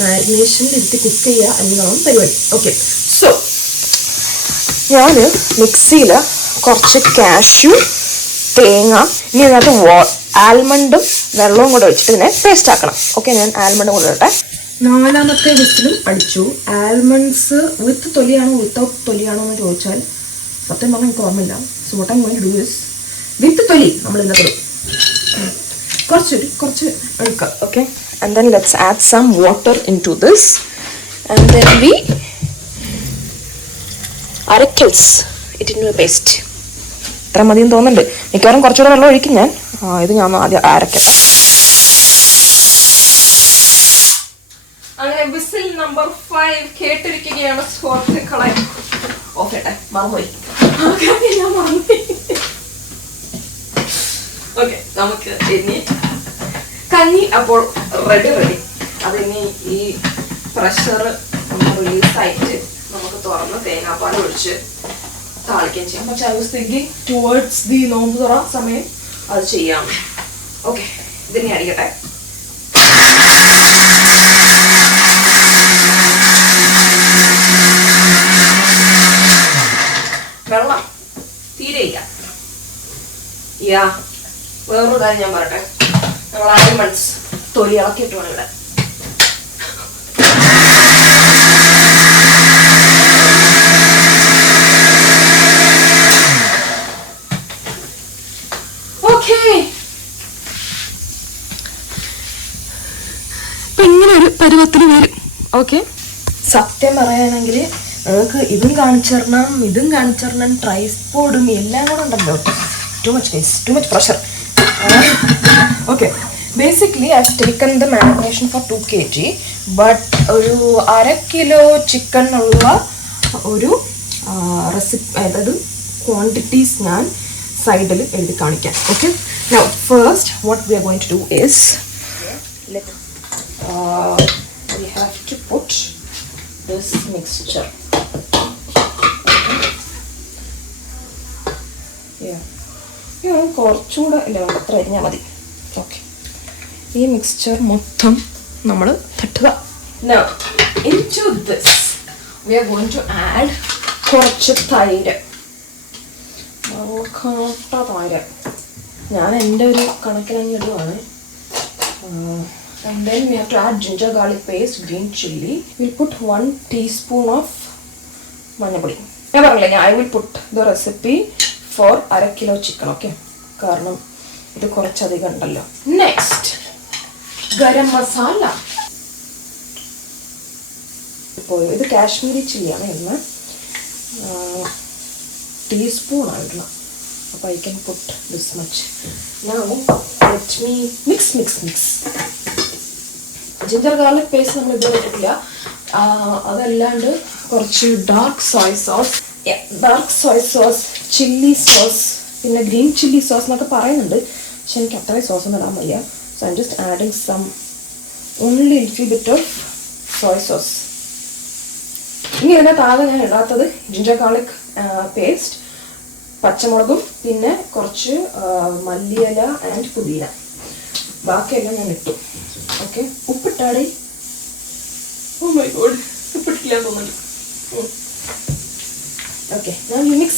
മാരിനേഷനിൽ ഇരുത്തി കുക്ക് ചെയ്യുക എന്നതാണ് പരിപാടി. ഓക്കെ, സോ ഞാൻ മിക്സിയിൽ കുറച്ച് കാഷ്യൂ, തേങ്ങ, ഇനി അതിനകത്ത് ആൽമണ്ടും വെള്ളവും കൂടെ വെച്ചിട്ട് ഇതിനെ പേസ്റ്റ് ആക്കണം. ഓക്കെ, ഞാൻ ആൽമണ്ടും കൂടെ ഇട്ടെ. 4ാമത്തെ വിസിലും അടിച്ചു. ആൽമണ്ട്സ് വിത്ത് തൊലിയാണോ വിത്തൗട്ട് തൊലിയാണോ എന്ന് ചോദിച്ചാൽ സത്യം പറഞ്ഞാൽ എനിക്ക് ഓർമ്മയില്ല. So what I am going to do is with tholi നമ്മൾ ഇതിനകത്ത് കുറച്ച് എടുക്കാം. Okay, and then let's add some water into this and then we അരക്കിൾസ് ഇറ്റ് ഇൻ എ പേസ്റ്റ്. ഇത്ര മതിയും തോന്നുന്നുണ്ട്. മിക്കവാറും കുറച്ചുകൂടെ വെള്ളം ഒഴിക്കും ഞാൻ. ഇത് ഞാൻ ആദ്യം അരക്കട്ടെ. അങ്ങനെ വിസിൽ നമ്പർ 5 കേട്ടിരിക്കുകയാണ് സുഹൃത്തുക്കളെ. ഓക്കെ, മറന്നുപോയി. ഓക്കെ, നമുക്ക് ഇനി കഞ്ഞി അപ്പോൾ റെഡി. അതിനി ഈ പ്രഷർ റിലീസായിട്ട് നമുക്ക് തുറന്ന് തേങ്ങാപ്പാൽ ഒഴിച്ച് താളിക്കാൻ ചെയ്യാം. പക്ഷെ I was thinking towards the നോമ്പ് തുറ സമയം അത് ചെയ്യാം. ഓക്കെ, ഇതിനി അടിക്കട്ടെ. വെള്ളം തീരെയില്ല. വേറൊരു കാര്യം ഞാൻ പറയട്ടെ. നമ്മൾ ആൽമണ്ട്സ് തൊലി ഇളക്കിയിട്ട് വേണം ഇവിടെ. ഇങ്ങനെ ഒരു പരുവത്തിന് വരും. ഓക്കെ, സത്യം പറയാണെങ്കിൽ നിങ്ങൾക്ക് ഇതും കാണിച്ചു തരണം, ട്രൈസ്പോഡും എല്ലാം കൂടെ ഉണ്ടല്ലോ. Too much pressure. Okay, basically I have taken the marination for 2 kg. But ഒരു 1/2 kilo ചിക്കനുള്ള ഒരു റെസിപ്പി, അതായത് ക്വാണ്ടിറ്റീസ് ഞാൻ സൈഡിൽ എഴുതി കാണിക്കാം. Okay, now first what we are going to do is we have to put this mixture. കുറച്ചുകൂടെ ഇല്ല, അത്ര അരിഞ്ഞാൽ മതി. ഓക്കെ, ഈ മിക്സ്ചർ മൊത്തം നമ്മൾ തട്ടുക. Now into this we are going to add കുറച്ച് തൈര്. ഞാൻ എൻ്റെ ഒരു കണക്കിനങ്ങ് ഇടുവാണ്. And then we have to add ginger garlic paste, green chilli. We'll put 1 teaspoon of മഞ്ഞപ്പൊടി. ഞാൻ പറഞ്ഞില്ലേ, I will put the recipe for 1/2 kilo chicken. Okay, കാരണം ഇത് കുറച്ചധികം ഉണ്ടല്ലോ. നെക്സ്റ്റ് ഗരം മസാല. ഇപ്പോൾ ഇത് കാശ്മീരി ചില്ലിയാണ്. ഇന്ന് ടീസ്പൂൺ ആയിട്ടില്ല. അപ്പോൾ I can put this much. Now let me mix. Ginger garlic paste നമ്മൾ ഇതുവരെ ഇട്ടിട്ടില്ല. അതല്ലാണ്ട് കുറച്ച് dark Soy sauce, chilli sauce, പിന്നെ ഗ്രീൻ ചില്ലി സോസ് എന്നൊക്കെ പറയുന്നുണ്ട്. പക്ഷെ എനിക്ക് അത്രയും സോസ് ഒന്നും ഇടാൻ വയ്യ. So I am just adding only little bit of soy sauce. ഇനി ഇതിനകത്ത് ആകെ ഞാൻ ഇടാത്തത് ജിഞ്ചർ ഗാർലിക് പേസ്റ്റ്, പച്ചമുളകും പിന്നെ കുറച്ച് മല്ലിയില ആൻഡ് പുതിന. ബാക്കിയെല്ലാം ഞാൻ ഇട്ടു. ഓക്കെ, ഉപ്പിട്ടാടി. ഓ മൈ ഗോഡ്, ഉപ്പിട്ടില്ല തോന്നുന്നുണ്ട്. Okay, now you mix.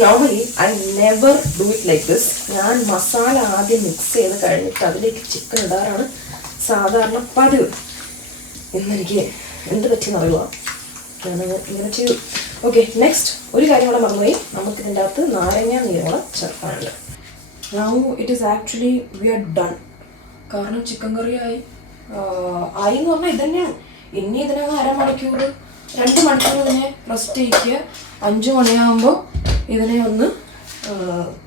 Normally I never do it like this. ഞാൻ മസാല ആദ്യം മിക്സ് ചെയ്ത് കഴിഞ്ഞിട്ട് അതിലേക്ക് ചിക്കൻ ഇടാറാണ് സാധാരണ പതിവ്. ഇന്നെനിക്ക് എന്ത് പറ്റിയെന്ന് അറിയുക, ഞാനത് ഇങ്ങനെ ചെയ്തു. ഓക്കെ, നെക്സ്റ്റ് ഒരു കാര്യം കൂടെ മറന്നുപോയി. നമുക്ക് ഇതിൻ്റെ അകത്ത് നാരങ്ങ നീരോടെ ചേർക്കാനുണ്ട്. Now it is actually we are done. കാരണം ചിക്കൻ കറി ആയി എന്ന് പറഞ്ഞാൽ ഇതന്നെയാണ്. ഇനി ഇതിനകം 2 മണിക്കൂർ ഇതിനെ റെസ്റ്റ് ചെയ്യിക്കുക. 5 മണിയാകുമ്പോൾ ഇതിനെ ഒന്ന്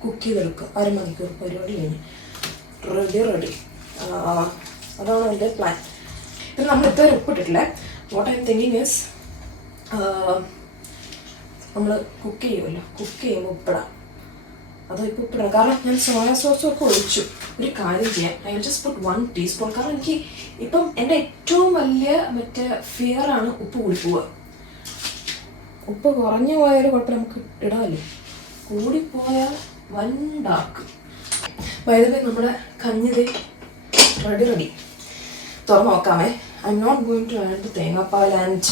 കുക്ക് ചെയ്തെടുക്കുക. 1/2 മണിക്കൂർ പരിപാടി കഴിഞ്ഞ് റെഡി. അതാണ് എൻ്റെ പ്ലാൻ. പിന്നെ നമ്മൾ ഇതുവരെ ഉപ്പിട്ടിട്ടില്ല. What I am thinking is നമ്മൾ കുക്ക് ചെയ്യുമ്പോൾ ഉപ്പിടാം. അതോ ഇപ്പോൾ ഉപ്പിടാം. കാരണം ഞാൻ സോയാ സോസും ഒക്കെ ഒഴിച്ചു. ഒരു കാര്യം ചെയ്യാം, I will just put 1 teaspoon. കാരണം എനിക്ക് ഇപ്പം എൻ്റെ ഏറ്റവും വലിയ ഫിയറാണ് ഉപ്പ് കൂടിപ്പോവുക. ഉപ്പ് കുറഞ്ഞു പോയാലും കുഴപ്പമില്ല, നമുക്ക് ഇടാമല്ലോ. കൂടിപ്പോയാൽ വണ്ടാക്കും. വൈദ്യുതി നമ്മുടെ കഞ്ഞിത് റെഡി. തുറന്ന് നോക്കാമേ. I am not going to add തേങ്ങാപ്പാൽ ആൻഡ്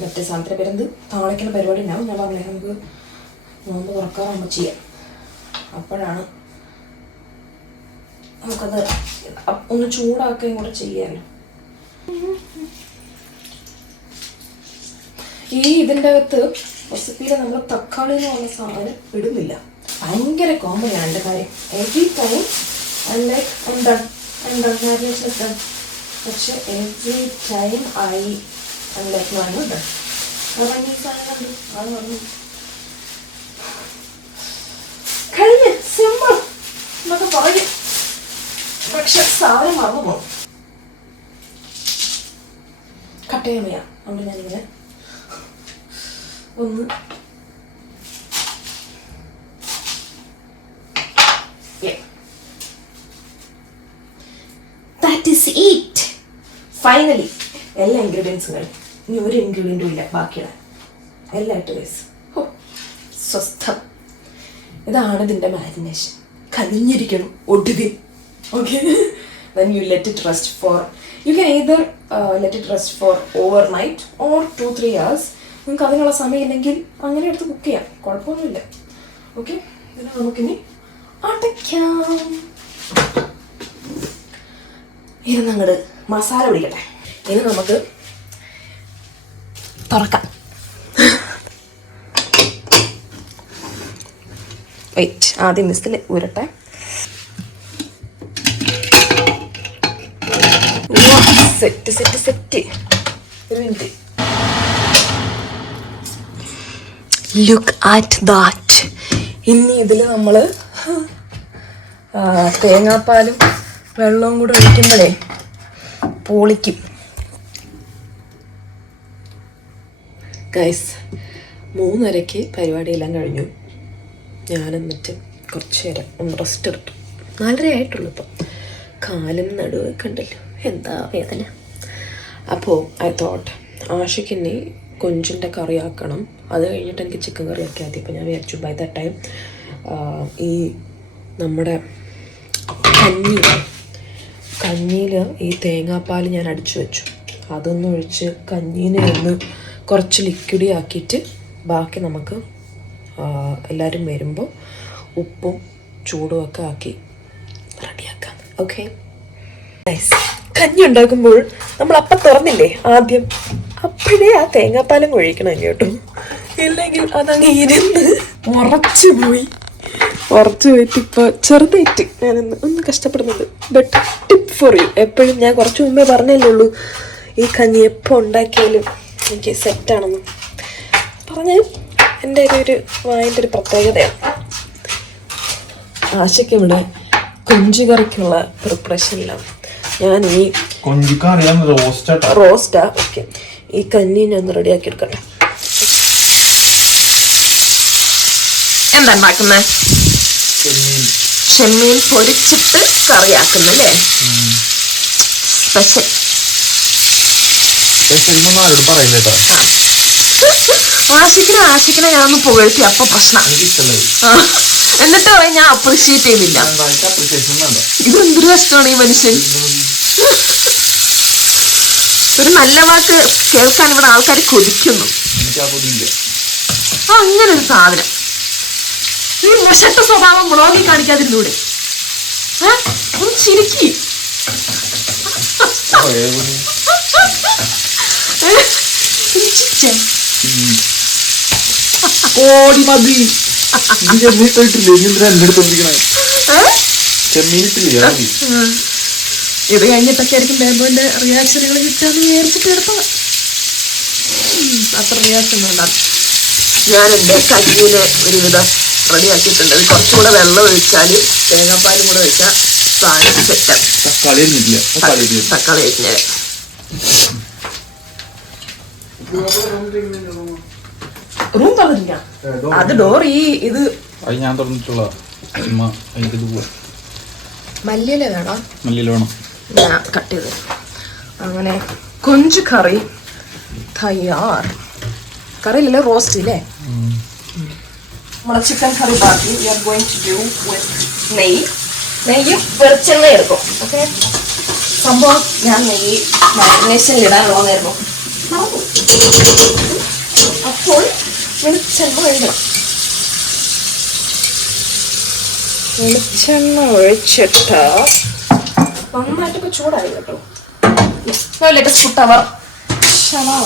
മറ്റേ സാധനത്തിൻ്റെ പേരെന്ത് താളിക്കുന്ന പരിപാടി ഉണ്ടാവും. ഞാൻ പറഞ്ഞേ നമുക്ക് നോമ്പ് തുറക്കാറാകുമ്പോൾ ചെയ്യാം. അപ്പോഴാണ് നമുക്കത് ഒന്ന് ചൂടാക്കുകയും കൂടെ ചെയ്യാമല്ലോ. ഇതിൻ്റെ അകത്ത് റെസിപ്പിയിൽ നമ്മൾ തക്കാളി എന്ന് പറഞ്ഞ സാധനം ഇടുന്നില്ല. ഭയങ്കര കോമഡിയാണ് എൻ്റെ കാര്യം. Every time I like marination done. പക്ഷെ every time I like done. കാരണം ഈ സാധനം കണ്ടു അത് പറഞ്ഞു കഴിഞ്ഞ് സിമ്പിൾ എന്നൊക്കെ പറയും. പക്ഷെ സാധനം മറന്നു പോകും. കട്ടയമ്മയാ അതുകൊണ്ട് ഞാനിങ്ങനെ ഒന്ന് ദാറ്റ് ഈസ് ഇറ്റ്. ഫൈനലി എല്ലാ ഇൻഗ്രീഡിയൻസും കഴിഞ്ഞു. ഇനി ഒരു ഇൻഗ്രീഡിയൻറ്റും ഇല്ല ബാക്കിയാണ്. എല്ലാം ഇട്ട് വയസ്സ് സ്വസ്ഥം. ഇതാണ് ഇതിൻ്റെ മാരിനേഷൻ. കഴിഞ്ഞിരിക്കണം ഒടുവിൽ. Okay, then you let it rest for, you can either let it rest for overnight or 2-3 hours. നിങ്ങൾക്ക് അതിനുള്ള സമയമില്ലെങ്കിൽ അങ്ങനെ എടുത്ത് കുക്ക് ചെയ്യാം, കുഴപ്പമൊന്നുമില്ല. ഓക്കെ, ഇതിനെ നമുക്കിനി അടയ്ക്കാം. ഇരുന്നങ്ങട് മസാല പിടിക്കട്ടെ. ഇനി നമുക്ക് തുറക്കാം. വെയിറ്റ്, ആദ്യം മിസ്റ്റിൽ ഉരട്ടെ. സെറ്റ് ഒരു മിനിറ്റ്. Look at that. ഇനി ഇതിൽ നമ്മൾ തേങ്ങാപ്പാലും വെള്ളവും കൂടെ ഒഴിക്കുമ്പോഴേ പൊളിക്കും. ഗൈസ്, 3:30 പരിപാടിയെല്ലാം കഴിഞ്ഞു. ഞാൻ എന്നിട്ട് കുറച്ച് നേരം ഒന്ന് റെസ്റ്റ് എടുത്തു. 4:30 ആയിട്ടുള്ളൂ. ഇപ്പം കാലും നടുവൊക്കെ ഉണ്ടല്ലോ, എന്താ വേദന. അപ്പോൾ ഐ തോട്ട് ആഷിക്കിനെ കൊഞ്ചിൻ്റെ കറി ആക്കണം. അത് കഴിഞ്ഞിട്ട് എനിക്ക് ചിക്കൻ കറി ആക്കിയാൽ മതി. അപ്പോൾ ഞാൻ വിചാരിച്ചു ബൈ ദ ടൈം ഈ നമ്മുടെ കഞ്ഞിയിൽ ഈ തേങ്ങാപ്പാൽ ഞാൻ അടിച്ചു വെച്ചു. അതൊന്ന് ഒഴിച്ച് കഞ്ഞീനെ ഒന്ന് കുറച്ച് ലിക്വിഡി ആക്കിയിട്ട് ബാക്കി നമുക്ക് എല്ലാവരും വരുമ്പോൾ ഉപ്പും ചൂടും ഒക്കെ ആക്കി റെഡിയാക്കാം. ഓക്കെ, കഞ്ഞി ഉണ്ടാക്കുമ്പോൾ നമ്മൾ അപ്പം തുറന്നില്ലേ ആദ്യം, അപ്പോഴേ ആ തേങ്ങാപ്പാലും ഒഴിക്കണം കേട്ടോ. ഇല്ലെങ്കിൽ അതങ്ങ് ഇരുന്ന് ഉറച്ചു പോയിട്ട് ഇപ്പോൾ ചെറുതായിട്ട് ഞാനൊന്ന് കഷ്ടപ്പെടുന്നുണ്ട്. ബട്ട് ടിപ്പ് ഫോർ യു, എപ്പോഴും ഞാൻ കുറച്ച് മുമ്പേ പറഞ്ഞല്ലേ ഉള്ളൂ ഈ കഞ്ഞി എപ്പോൾ ഉണ്ടാക്കിയാലും എനിക്ക് സെറ്റാണെന്ന് പറഞ്ഞ് എൻ്റെ ഒരു വായൻ്റെ ഒരു പ്രത്യേകതയാണ്. ആശയ്ക്ക് ഇവിടെ കൊഞ്ചുകറിക്കുള്ള പ്രിപ്പറേഷനിലാണ്. ഞാൻ ഈ റോസ്റ്റാ. ഓക്കെ, ഈ കഞ്ഞി ഞാൻ റെഡിയാക്കി എടുക്കട്ടെ. എന്താ ഉണ്ടാക്കുന്നത്? ചെമ്മീൻ പൊരിച്ചിട്ട് കറിയാക്കുന്നല്ലേ? സ്പെഷ്യൽ. ആശിക്കിനെ ഞാനൊന്ന് പുകഴ്ത്തി അപ്പൊ പ്രശ്നം. എന്നിട്ട് പറയും ഞാൻ അപ്രീഷിയേറ്റ് ചെയ്യുന്നില്ല. ഇതെന്തൊരു കഷ്ടമാണ് ഈ മനുഷ്യൻ. ഒരു നല്ല വാക്ക് കേൾക്കാൻ ഇവിടെ ആൾക്കാർ കൊതിക്കുന്നു. അങ്ങനെ ഒരു സാധനം. ഈ മഷട്ട സ്വഭാവം വ്ളോഗിൽ കാണിക്കാതിരുന്നൂടെ? ഒന്ന് ചിരിക്കി. ഇത് കഴിഞ്ഞിട്ടൊക്കെ ആയിരിക്കും ബേബോന്റെ റിയാക്ഷനുകൾ കിട്ടാന്ന് വിചാരിച്ചിട്ട് എടുത്തത്. അത്ര റിയാക്ഷൻ വേണ്ട. ഞാൻ എൻ്റെ കഞ്ഞിനെ ഒരുവിധം റെഡിയാക്കിയിട്ടുണ്ട്. അത് കുറച്ചുകൂടെ വെള്ളം ഒഴിച്ചാൽ തേങ്ങാപ്പാലും കൂടെ ഒഴിച്ചാൽ സാധനം സെറ്റാണ്. തക്കാളി അരിഞ്ഞ റൂം തുറന്നില്ല. അത് ഡോർ ഈ ഇത് ഞാൻ തുറന്നിട്ടുള്ള മല്ലിയില വേണം. ഞാൻ കട്ട് ചെയ്ത്. അങ്ങനെ കൊഞ്ച് കറി തയ്യാർ. കറിയില്ലല്ലോ, റോസ്റ്റ് ഇല്ലേ? നമ്മുടെ ചിക്കൻ കറി ബാക്കി. We are going to do with നെയ്യും വെളിച്ചെണ്ണ എടുക്കും. ഓക്കെ, സംഭവം ഞാൻ നെയ്യ് മാരിനേഷനിൽ ഇടാനുള്ളതായിരുന്നു. അപ്പോൾ വെളിച്ചെണ്ണ ഒഴിക്കണം. വെളിച്ചെണ്ണ ഒഴിച്ചിട്ട് നന്നായിട്ടൊക്കെ ചൂടായി കേട്ടോ. ലെറ്റസ് പുട്ട് അവർ സവാള.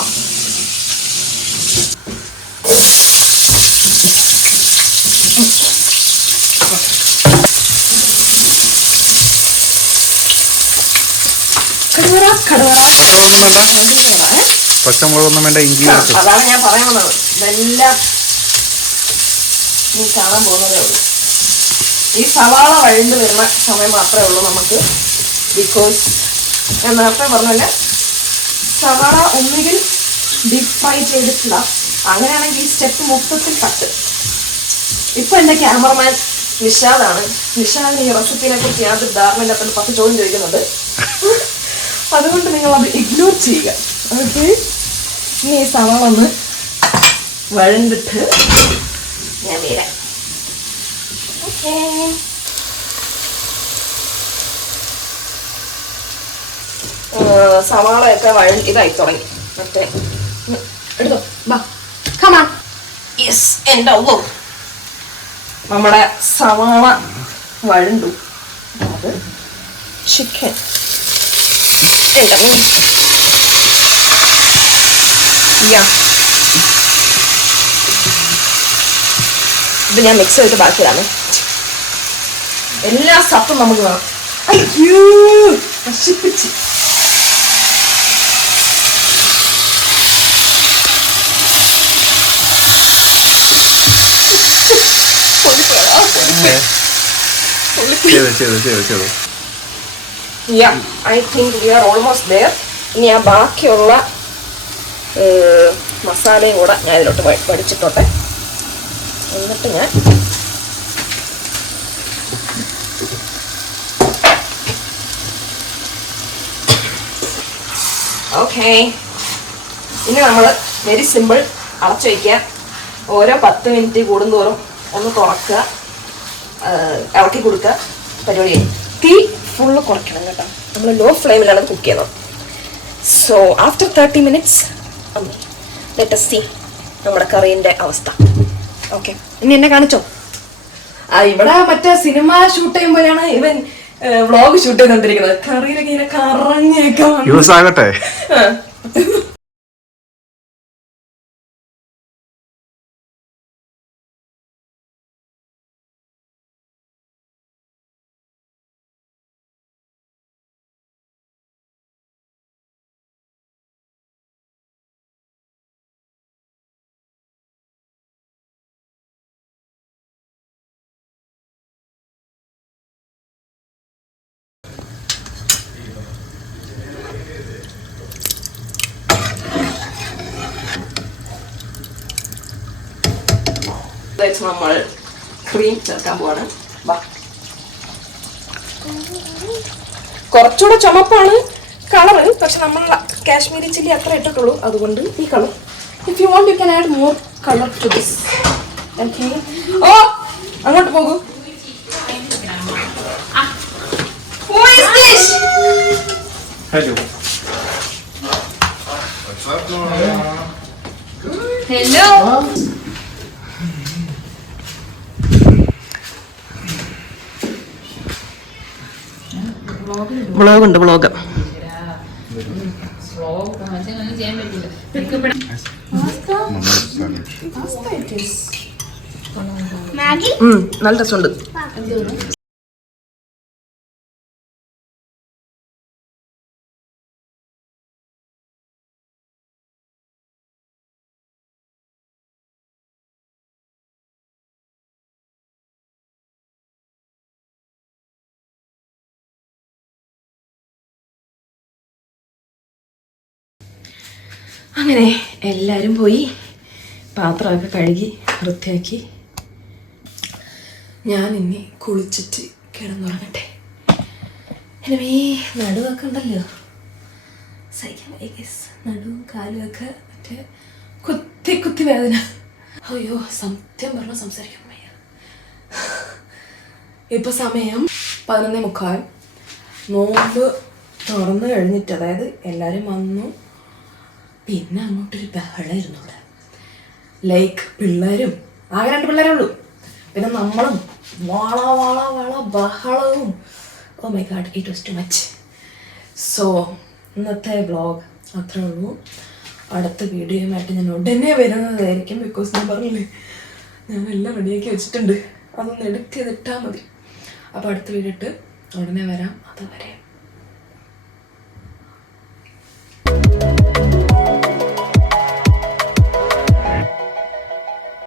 പച്ചമുളകൊന്നും വേണ്ട, ഇഞ്ചി. അതാണ് ഞാൻ പറയാൻ വന്നത്. ഇതെല്ലാം നീ കാണാൻ പോകുന്നതേ ഉള്ളൂ. ഈ സവാള വഴണ്ട് വരുന്ന സമയം മാത്രമേ ഉള്ളൂ നമുക്ക്. ബിക്കോസ് ഞാൻ നേരത്തെ പറഞ്ഞല്ല, സവാള ഒന്നുകിൽ ഡീപ് ഫ്രൈ ചെയ്തിട്ടില്ല, അങ്ങനെയാണെങ്കിൽ ഈ സ്റ്റെപ്പ് മൊത്തത്തിൽ തട്ട്. ഇപ്പൊ എൻ്റെ ക്യാമറമാൻ നിഷാദാണ്. നിഷാദിന് ഈ റെസിപ്പിനെ കുറിച്ച് യാതൊരു ധാരണയില്ലാത്ത 10 ചോദ്യം ചോദിക്കുന്നുണ്ട്. അതുകൊണ്ട് നിങ്ങൾ അത് ഇഗ്നോർ ചെയ്യുക. ഓക്കെ, ഇനി ഈ സവാള ഒന്ന് വഴണ്ടിട്ട് ഞാൻ വരാം. ഓക്കെ, സവാളയൊക്കെ ഇതായി തുടങ്ങി. മറ്റേ എടുത്തോ, ബാ, കമാ. യെസ്, എൻ്റെ ഓ, നമ്മുടെ സവാള വഴണ്ടു. അത് ചിക്കൻ എൻ്റെ ഇത് ഞാൻ മിക്സ് ചെയ്തിട്ട് ബാക്കിയിടാണ്. എല്ലാ സത്തും നമുക്ക് വേണം. അയ്യോ, നശിപ്പിച്ച്. I think we are almost there. ഇനി ആ ബാക്കിയുള്ള മസാലയും കൂടെ ഞാൻ ഇതിലോട്ട് പഠിച്ചിട്ടോട്ടെ. എന്നിട്ട് ഞാൻ ഓക്കെ. ഇനി നമ്മൾ വെരി സിമ്പിൾ, അടച്ചു വയ്ക്കുക. ഓരോ 10 മിനിറ്റ് കൂടുന്തോറും ഒന്ന് തുറക്കുക, ഇളക്കി കൊടുക്കുക. പരിപാടി കഴിഞ്ഞു. തീ ഫുള്ള് കുറയ്ക്കണം കേട്ടോ. നമ്മൾ ലോ ഫ്ലെയിമിലാണ് കുക്ക് ചെയ്യുന്നത്. So after 30 minutes let us see നമ്മുടെ കറീൻ്റെ അവസ്ഥ. ഓക്കെ, ഇനി എന്നെ കാണിച്ചോ. ഇവിടെ മറ്റേ സിനിമ ഷൂട്ട് ചെയ്യുമ്പോഴാണ് ഇവൻ വ്ളോഗ് ഷൂട്ട് ചെയ്തോണ്ടിരിക്കുന്നത്. കറിയിലൊക്കെ ഇങ്ങനെ കറങ്ങിയൊക്കെ നമ്മൾ ക്രീം ചേർക്കാൻ പോവാണ്. വാ, കുറച്ചുകൂടെ ചുമപ്പാണ് കളറ്, പക്ഷെ നമ്മൾ കാശ്മീരി ചില്ലി അത്ര ഇട്ടിട്ടുള്ളൂ, അതുകൊണ്ട് ഈ colour. If you want you can add more colour to this. ഓ, അങ്ങോട്ട് പോകൂ. Who is this? Hello. Hello. Vlog ഉണ്ട്, വ്ളോഗ്. നല്ല രസമുണ്ട്. അങ്ങനെ എല്ലാവരും പോയി പാത്രമൊക്കെ കഴുകി വൃത്തിയാക്കി. ഞാൻ ഇനി കുളിച്ചിട്ട് കിടന്നുറങ്ങട്ടെ. എനിവേ നടുവൊക്കെ ഉണ്ടല്ലോ, സഹിക്കാൻ വയ്യ. നടുവും കാലും ഒക്കെ മറ്റേ കുത്തി കുത്തി വേദന. അയ്യോ, സത്യം പറഞ്ഞാൽ സംസാരിക്കാൻ വയ്യ. ഇപ്പം സമയം 11:45. നോമ്പ് തുറന്നു കഴിഞ്ഞിട്ട്, അതായത് എല്ലാവരും വന്നു, പിന്നെ അങ്ങോട്ടൊരു ബഹളമായിരുന്നു ഇവിടെ. ലൈക്ക് പിള്ളേരും, ആകെ 2 പിള്ളേരേ ഉള്ളൂ, പിന്നെ നമ്മളും വള വള വള ബഹളവും. Oh my God, it was too much. So ഇന്നത്തെ വ്ളോഗ് അത്രേ ഉള്ളൂ. അടുത്ത വീഡിയോയുമായിട്ട് ഞാൻ ഉടനെ വരുന്നതായിരിക്കും. ബിക്കോസ് ഞാൻ പറഞ്ഞില്ലേ, ഞാൻ എല്ലാം റെഡിയാക്കി വെച്ചിട്ടുണ്ട്, അതൊന്ന് എടുത്തിട്ടാൽ മതി. അപ്പോൾ അടുത്ത വീഡിയോ ഇട്ട് ഉടനെ വരാം. അതുവരെ